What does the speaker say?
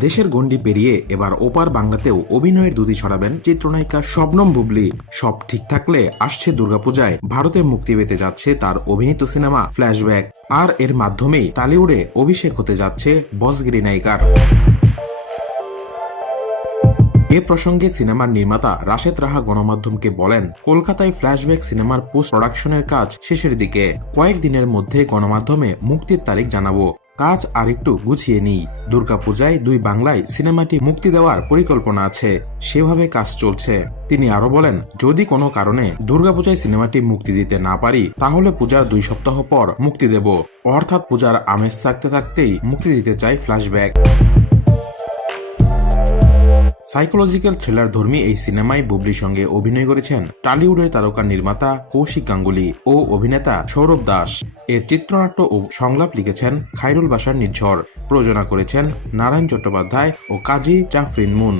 দেশের গণ্ডি পেরিয়ে এবার ওপার বাংলাতেও অভিনয়ের দুদি ছড়াবেন চিত্রনায়িকা শবনম বুবলি। সব ঠিক থাকলে আসছে দুর্গাপূজায়, ভারতে মুক্তি পেতে যাচ্ছে তার অভিনীত সিনেমা ফ্ল্যাশব্যাক। আর এর মাধ্যমেই টালিউডে অভিষেক হতে যাচ্ছে বসগিরি নায়িকার। এ প্রসঙ্গে সিনেমার নির্মাতা রাশেদ রাহা গণমাধ্যমকে বলেন, কলকাতায় ফ্ল্যাশব্যাক সিনেমার পোস্ট প্রোডাকশনের কাজ শেষের দিকে। কয়েকদিনের মধ্যে গণমাধ্যমে মুক্তির তারিখ জানাব। কাজ আরেকটু গুছিয়ে নিই। দুর্গাপূজায় দুই বাংলায় সিনেমাটি মুক্তি দেওয়ার পরিকল্পনা আছে। সেভাবে কাজ চলছে। তিনি আরও বলেন, যদি কোনো কারণে দুর্গাপূজায় সিনেমাটি মুক্তি দিতে না পারি, তাহলে পূজার দুই সপ্তাহ পর মুক্তি দেব। অর্থাৎ পূজার আমেজ থাকতে থাকতেই মুক্তি দিতে চাই ফ্ল্যাশব্যাক। সাইকোলজিক্যাল থ্রিলার ধর্মী এই সিনেমায় বুবলির সঙ্গে অভিনয় করেছেন টালিউডের তারকা নির্মাতা কৌশিক গাঙ্গুলি ও অভিনেতা সৌরভ দাস। এর চিত্রনাট্য ও সংলাপ লিখেছেন খাইরুল বাসার নির্ঝর। প্রযোজনা করেছেন নারায়ণ চট্টোপাধ্যায় ও কাজী জাফরিন মুন।